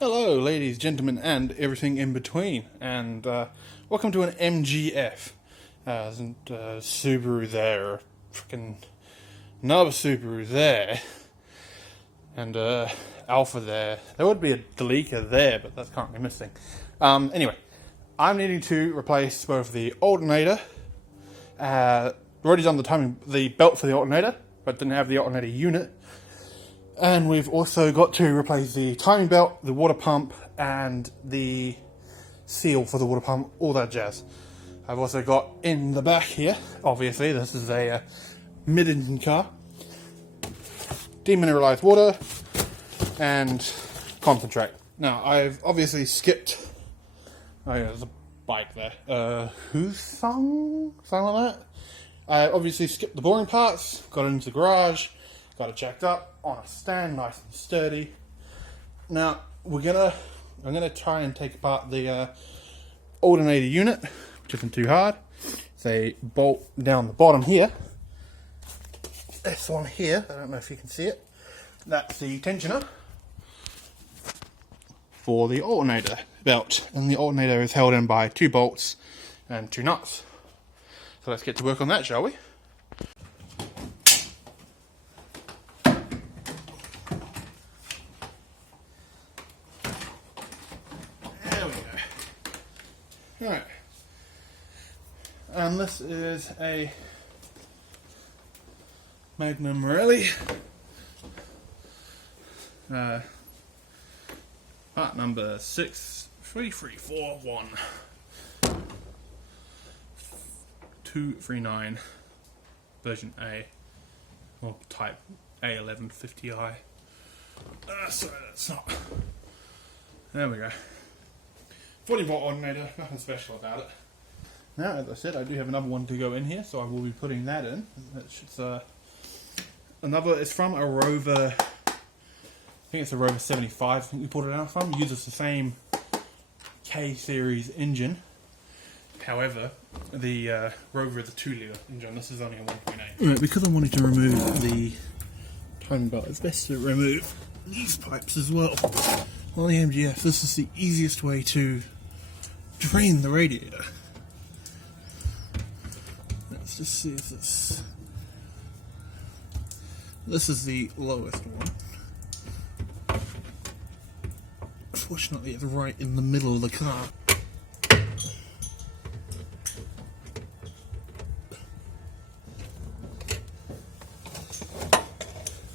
Hello, ladies, gentlemen, and everything in between, and welcome to an MGF. Isn't Subaru there, freaking another Subaru there, and Alpha there. There would be a Delica there, but that's currently missing. Anyway, I'm needing to replace both the alternator. Already done the belt for the alternator, but didn't have the alternator unit. And we've also got to replace the timing belt, the water pump, and the seal for the water pump, all that jazz. I've also got in the back here, obviously, this is a mid-engine car, demineralized water, and concentrate. Now, I've obviously skipped, oh yeah, there's a bike there, whose song? Something like that? I obviously skipped the boring parts, got into the garage, got it jacked up on a stand, nice and sturdy. Now I'm gonna try and take apart the alternator unit, which isn't too hard. It's a bolt down the bottom here. This one here, I don't know if you can see it. That's the tensioner for the alternator belt, and the alternator is held in by 2 bolts and 2 nuts. So let's get to work on that, shall we? Alright, and this is a Magnum Rally, part number 63341 239, version A, or type A1150i. Sorry, that's not. There we go. 40-volt alternator, nothing special about it. Now, as I said, I do have another one to go in here, so I will be putting that in. It's from a Rover, I think it's a Rover 75, I think we put it out from. It uses the same K-series engine. However, the Rover is a 2-litre engine, this is only a 1.8. Right, because I wanted to remove the timing belt, it's best to remove these pipes as well. On the MGF, this is the easiest way to drain the radiator. Let's just see if this is the lowest one. Fortunately, it's right in the middle of the car.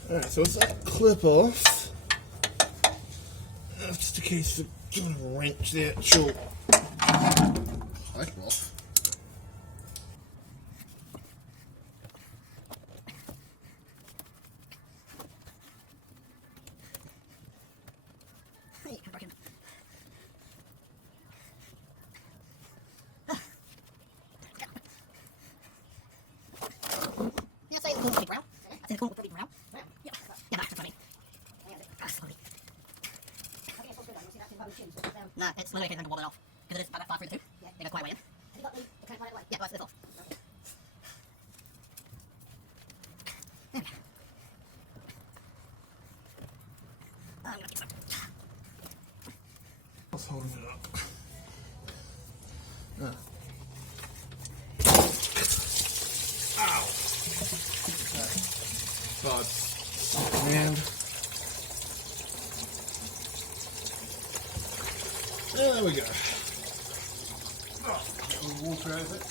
Alright, so it's that clip off. Just in case of trying to wrench the actual pipe off. No, it's literally taking them to wobble it off. Because it is about 5 through the 2. Yeah. They go quite a way in. Have you got the crank right away? Yeah, well, it's off. There we go. I'm going to keep some. What's holding it up? Ow! God. Man. There we go. Oh, get all the water out of it.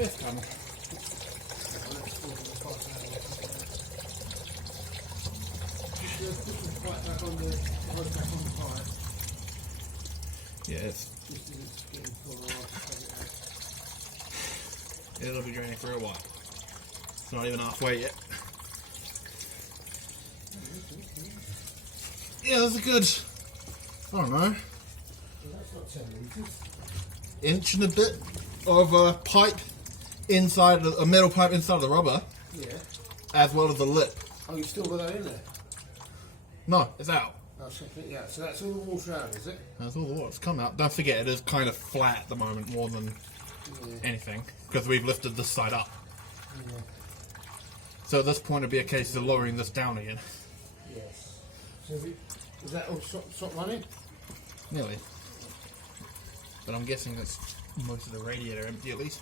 It's done. Yeah, it'll be draining for a while. It's not even halfway yet. Yeah, that's a good, I don't know, inch and a bit of a pipe inside, a metal pipe inside of the rubber. Yeah. As well as the lip. Oh, you still got that in there? No, it's out. Oh, yeah, so that's all the water out, is it? That's all the water's come out. Don't forget, it is kind of flat at the moment more than anything, because we've lifted this side up. Yeah. So at this point it'd be a case of lowering this down again. Yes. So is that all stop running? Nearly. But I'm guessing that's most of the radiator empty at least.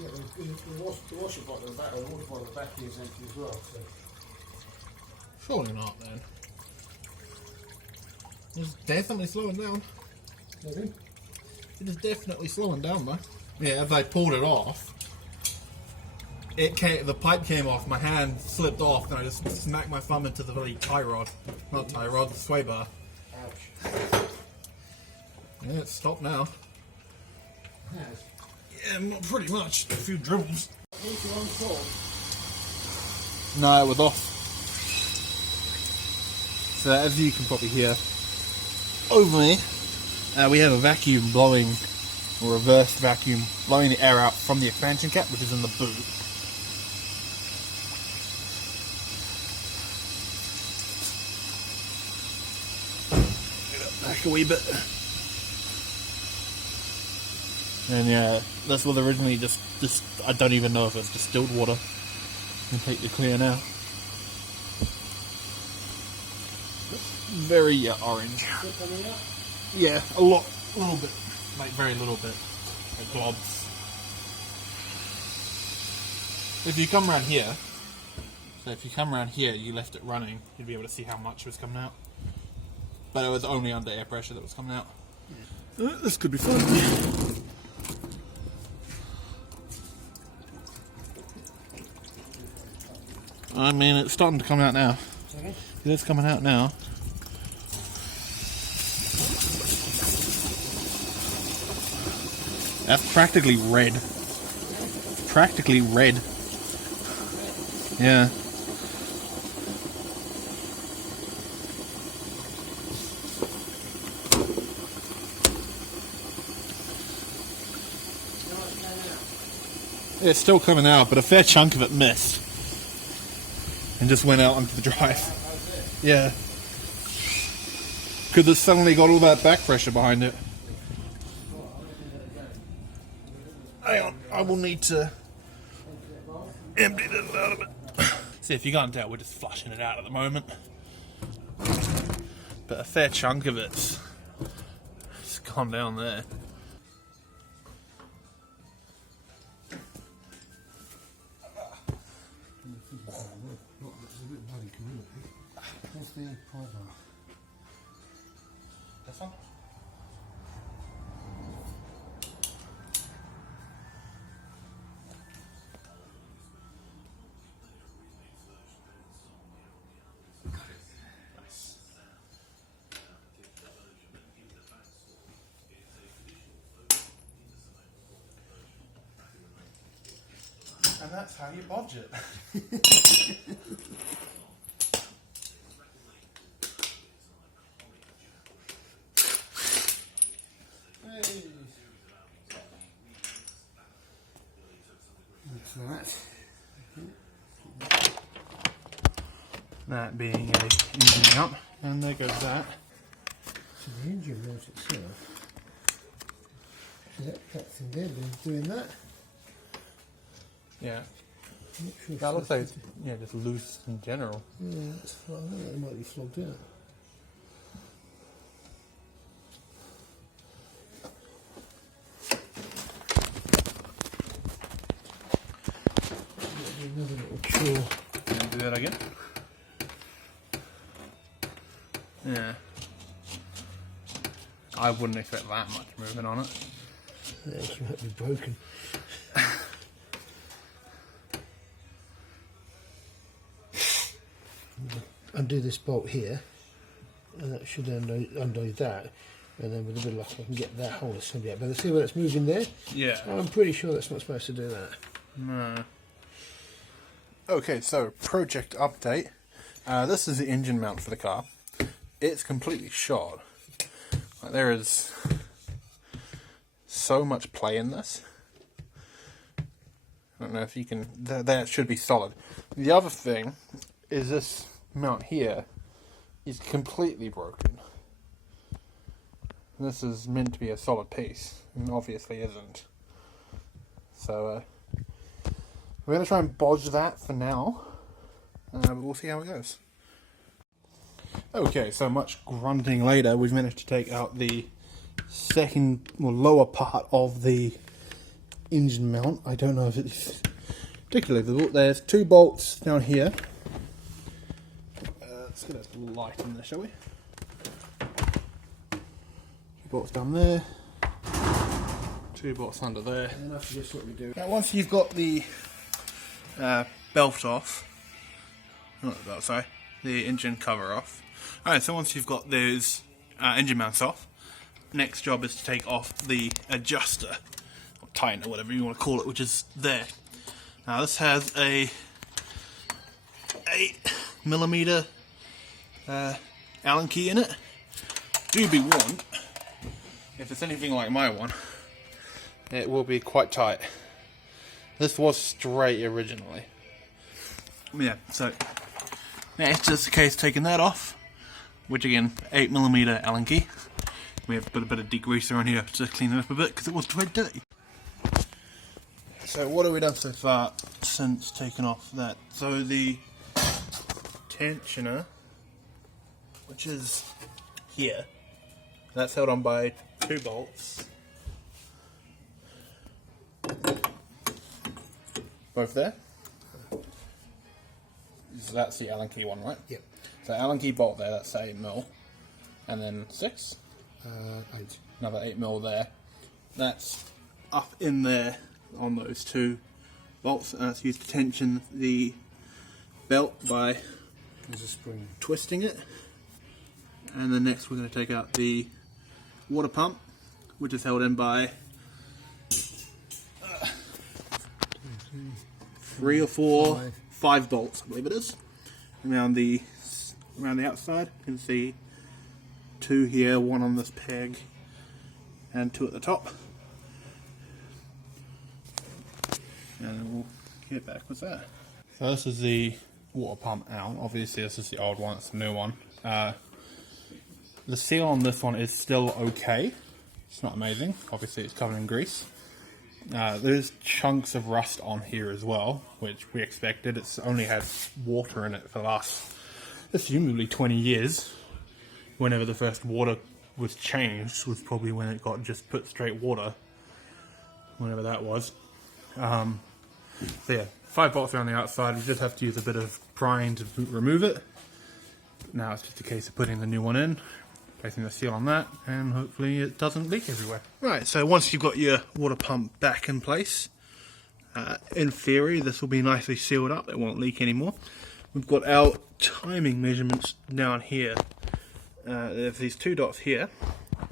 Yeah, the washer bottle at the water bottle at the back is empty as well. So. Surely not then. It's definitely slowing down. Maybe? It is definitely slowing down though. Yeah, as I pulled it off, the pipe came off, my hand slipped off, and I just smacked my thumb into the bloody tie rod. Not tie rod, the sway bar. Ouch. Yeah, it's stopped now. Yes. Yeah, not pretty much. A few dribbles. What's your own fault? No, it was off. So as you can probably hear, over me, we have a vacuum blowing, or reverse vacuum, blowing the air out from the expansion cap, which is in the boot. Back a wee bit. And yeah, this was originally just I don't even know if it's distilled water. Completely clear now. Very orange. Yeah, a little bit, like very little bit, like globs. If you come around here, you left it running, you'd be able to see how much was coming out. But it was only under air pressure that was coming out. This could be fun. I mean, it's starting to come out now. It is coming out now. That's practically red. Practically red. Yeah. It's still coming out, but a fair chunk of it missed. And just went out onto the drive. Yeah. Because it suddenly got all that back pressure behind it. Hang on, I will need to empty this out of it. See, if you can't tell, we're just flushing it out at the moment. But a fair chunk of it's gone down there. What's the price on? This one? Nice. And that's how you bodge it. That being a engine mount, and there goes that. So the engine mount itself. So that thing there doing that. Yeah. I'm not sure if That looks that's- like just loose in general. Yeah, that's fine. I think it might be flogged out. Another little chore. Can do that again? Yeah. I wouldn't expect that much movement on it. Yeah, it might be broken. Undo this bolt here, and that should undo that, and then with a bit of luck I can get that hole assembly out. But see where it's moving there? Yeah. I'm pretty sure that's not supposed to do that. No. Okay, so project update. This is the engine mount for the car. It's completely shot. Like, there is so much play in this. I don't know if you can... That should be solid. The other thing is this mount here is completely broken. This is meant to be a solid piece, and obviously isn't. So, we're going to try and bodge that for now, but we'll see how it goes. Okay, so much grunting later, we've managed to take out the second, or lower part of the engine mount. I don't know if it's particularly visible. There's 2 bolts down here. Let's get a light in there, shall we? 2 bolts down there. 2 bolts under there. And that's just what we do. Now, once you've got the belt off, not the belt, sorry, the engine cover off. Alright, so once you've got those engine mounts off, next job is to take off the adjuster, or tighten, or whatever you want to call it, which is there. Now this has a 8mm Allen key in it. Do be warned, if it's anything like my one, it will be quite tight. This was straight originally. Yeah, so now it's just a case of taking that off, which again, 8mm Allen key. We have put a bit of degreaser on here to clean it up a bit because it was quite dirty. So what have we done so far since taking off that? So the tensioner, which is here, that's held on by 2 bolts. Both there. So that's the Allen key one, right? Yep. So Allen key bolt there, that's 8mm. And then 6? 8. Another 8mm there. That's up in there on those 2 bolts, and that's used to tension the belt by There's a spring. twisting it. And then next we're going to take out the water pump, which is held in by 3 or 4, 5 bolts, I believe it is. Around the outside, you can see 2 here, 1 on this peg, and 2 at the top. And then we'll get back with that. So this is the water pump out. Obviously this is the old one, it's the new one. The seal on this one is still okay. It's not amazing. Obviously it's covered in grease. There's chunks of rust on here as well, which we expected. It's only had water in it for the last, assumably 20 years. Whenever the first water was changed was probably when it got just put straight water. Whenever that was. So yeah, 5 bolts around the outside. We just have to use a bit of prying to remove it. Now it's just a case of putting the new one in, placing the seal on that, and hopefully it doesn't leak everywhere. Right, so once you've got your water pump back in place, in theory this will be nicely sealed up, it won't leak anymore. We've got our timing measurements down here. There's these 2 dots here, and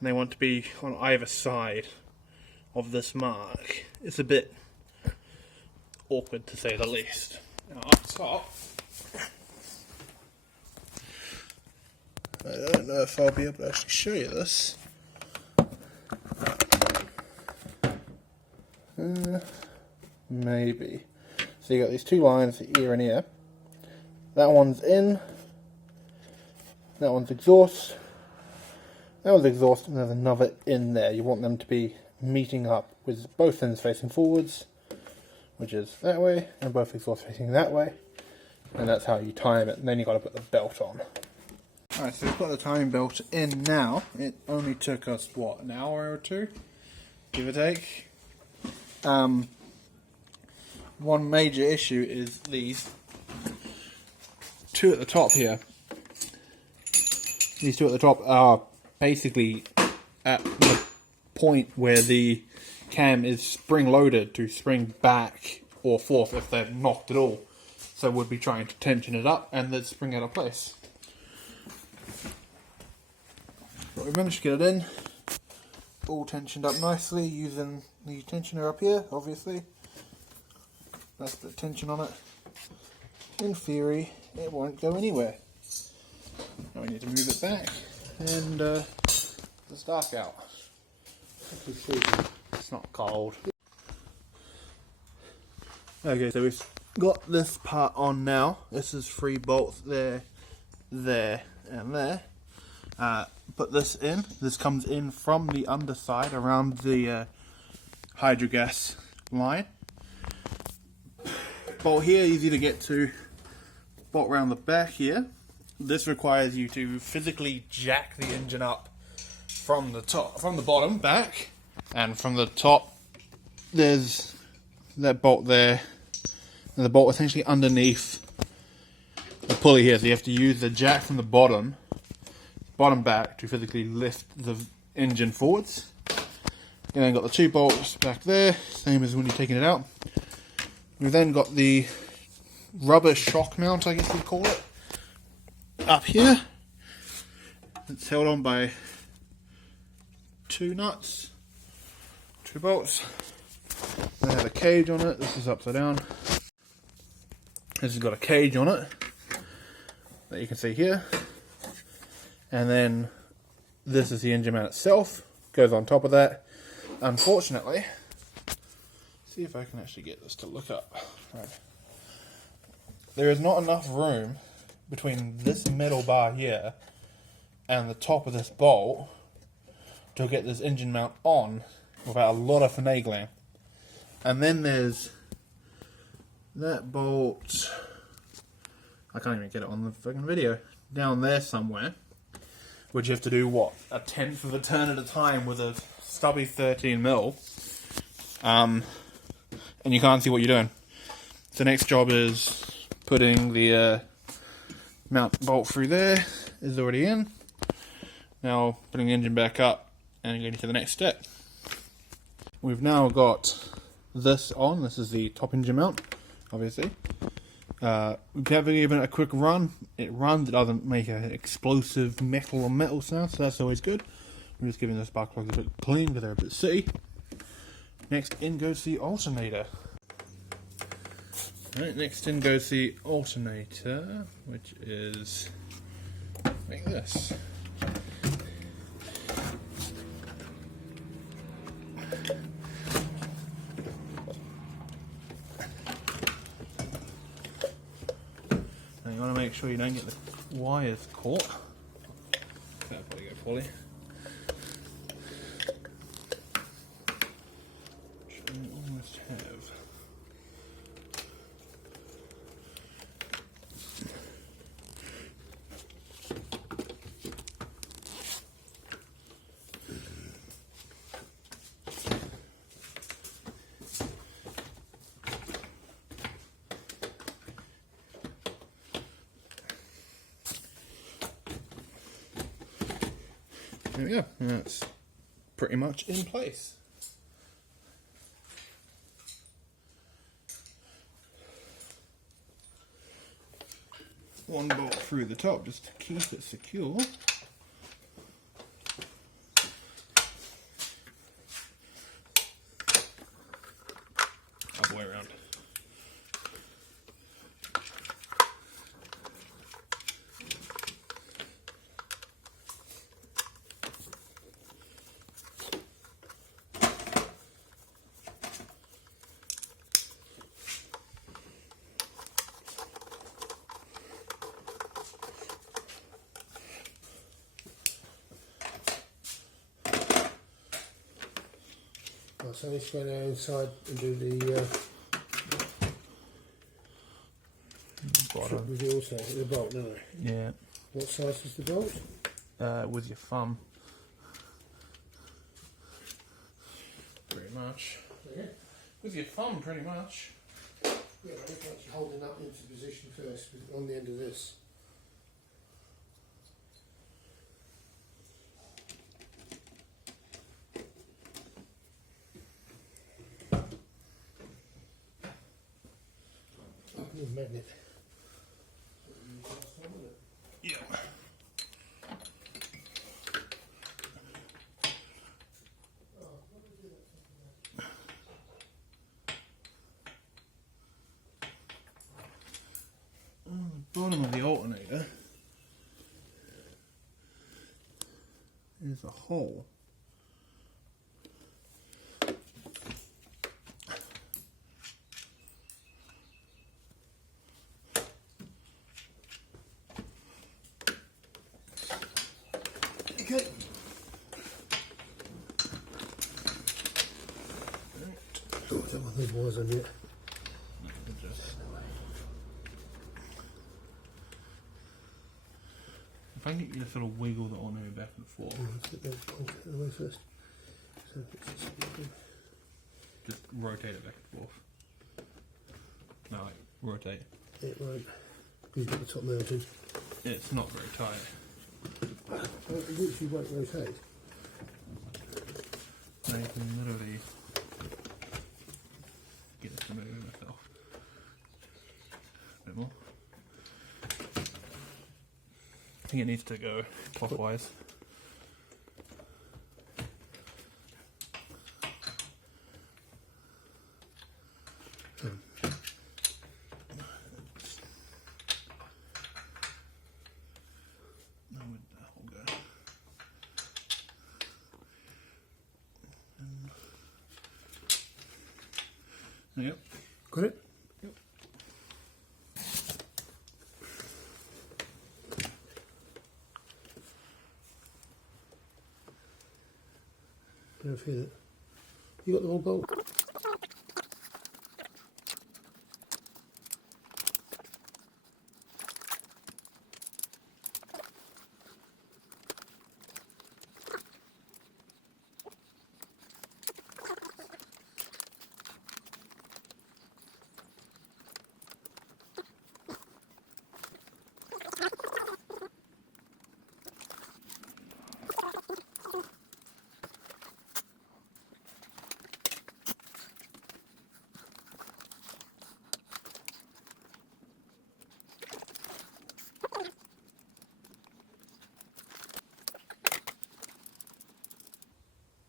they want to be on either side of this mark. It's a bit awkward to say the least. Now up top, I don't know if I'll be able to actually show you this. Maybe. So you got these 2 lines here and here. That one's in. That one's exhaust. That one's exhaust, and there's another in there. You want them to be meeting up with both ends facing forwards, which is that way, and both exhaust facing that way. And that's how you time it. And then you've got to put the belt on. Alright, so we've got the timing belt in now. It only took us, what, an hour or 2? Give or take. One major issue is these 2 at the top here. These 2 at the top are basically at the point where the cam is spring loaded to spring back or forth if they're knocked at all. So we'll be trying to tension it up and then spring out of place. But we managed to get it in, all tensioned up nicely using the tensioner up here, obviously. That's the tension on it. In theory, it won't go anywhere. Now we need to move it back, and it's dark out. It's not cold. Okay, so we've got this part on now. This is 3 bolts there, there, and there. Put this in. This comes in from the underside around the hydrogas line. Bolt here, easy to get to. Bolt around the back here. this requires you to physically jack the engine up from the bottom back, and from the top there's that bolt there, and the bolt essentially underneath the pulley here. So you have to use the jack from the bottom back to physically lift the engine forwards. And then got the 2 bolts back there, same as when you're taking it out. We've then got the rubber shock mount, I guess you'd call it, up here. It's held on by 2 nuts, 2 bolts. They have a cage on it. This is upside down. This has got a cage on it that you can see here. And then this is the engine mount itself. Goes on top of that. Unfortunately, see if I can actually get this to look up. Right. There is not enough room between this metal bar here and the top of this bolt to get this engine mount on without a lot of finagling. And then there's that bolt, I can't even get it on the fucking video, down there somewhere, which you have to do, what, a 1/10 of a turn at a time with a stubby 13mm, and you can't see what you're doing. The next job is putting the mount bolt through there, is already in. Now putting the engine back up and going to the next step. We've now got this on. This is the top engine mount, obviously. We have given it a quick run. It runs, it doesn't make an explosive metal on metal sound, so that's always good. I'm just giving the spark plugs a bit clean because they're a bit sooty. Next in goes the alternator. Right, next in goes the alternator, which is like this. Now you want to make sure you don't get the wires caught. That'll probably go poorly. Which we almost have. There we go, and that's pretty much in place. One bolt through the top just to keep it secure. Other way around. Right, so let's go down inside and do the Bottom. with the alternator, the bolt, don't I? Yeah. What size is the bolt? With your thumb. Pretty much. Yeah. With your thumb, pretty much. Yeah, but I think actually holding up into position first on the end of this. Magnet. Yeah. On the bottom of the alternator is a hole. Okay. Oh, is that one of those wires on here? I can get you to sort of wiggle the alternator back and forth. Let's get that away first. So Just rotate it back and forth. No, like, rotate. it won't. You've got the top mounted. It's not very tight. It literally won't rotate. So you can literally get it to move itself. A bit more. I think it needs to go clockwise. Yep. Got it? Yep. Don't feel it. You got the whole bolt?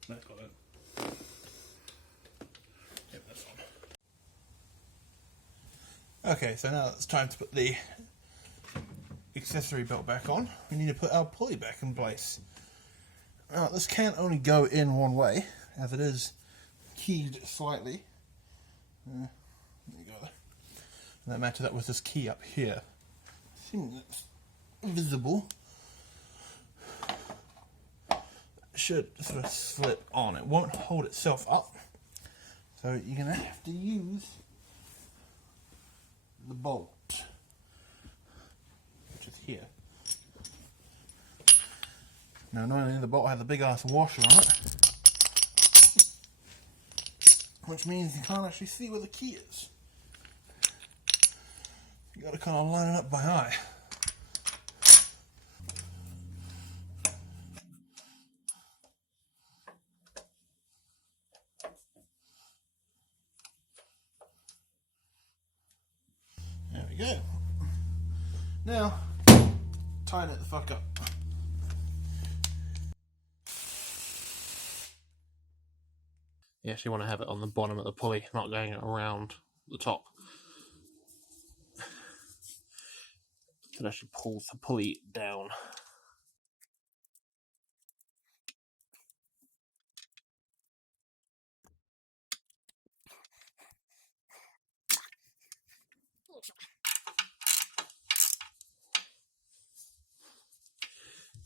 That's got it. Yep, that's on. Okay, so now it's time to put the accessory belt back on. We need to put our pulley back in place. Now, this can only go in one way, as it is keyed slightly. There you go. And that matches up with this key up here. Assuming it's visible. Should sort of slip on. It won't hold itself up, so you're gonna have to use the bolt, which is here. Now, not only the bolt has a big ass washer on it, which means you can't actually see where the key is. You got to kind of line it up by eye. There we go. Now, tighten it the fuck up. You actually want to have it on the bottom of the pulley, not going around the top. It actually pulls the pulley down.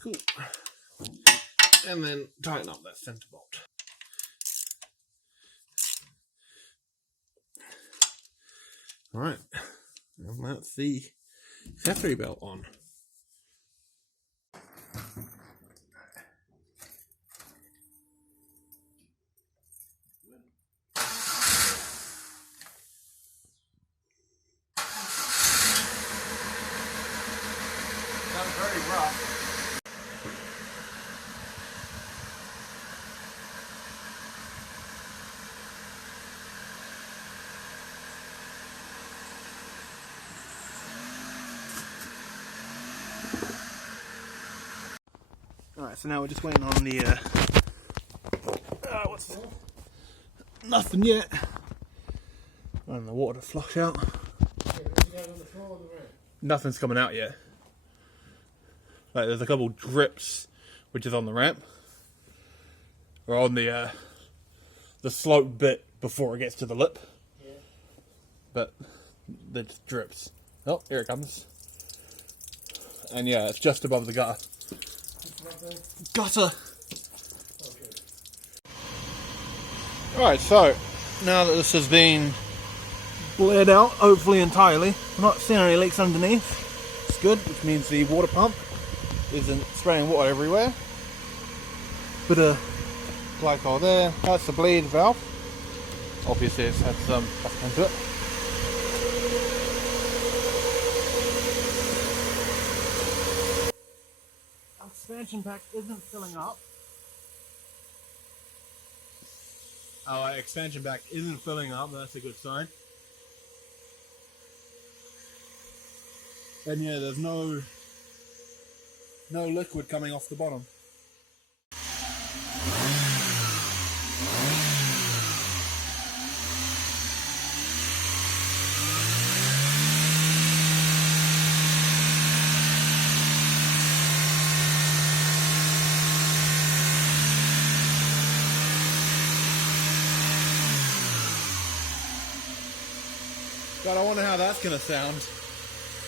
Cool. And then tighten up that center bolt. Alright, and that's the accessory belt on. That's very rough. Alright, so now we're just waiting on the, what's this? Nothing yet. And the water to flush out. Nothing's coming out yet. Like, there's a couple drips, which is on the ramp. Or on the slope bit before it gets to the lip. Yeah. But, they're just drips. Oh, here it comes. And yeah, it's just above the gutter. Gutter! Alright, so now that this has been bled out, hopefully entirely, we're not seeing any leaks underneath. It's good, which means the water pump isn't spraying water everywhere. Bit of glycol there. That's the bleed valve. Obviously it's had some stuff into it. Expansion pack isn't filling up. Our expansion pack isn't filling up, that's a good sign. And yeah, there's no liquid coming off the bottom. God, I wonder how that's gonna sound.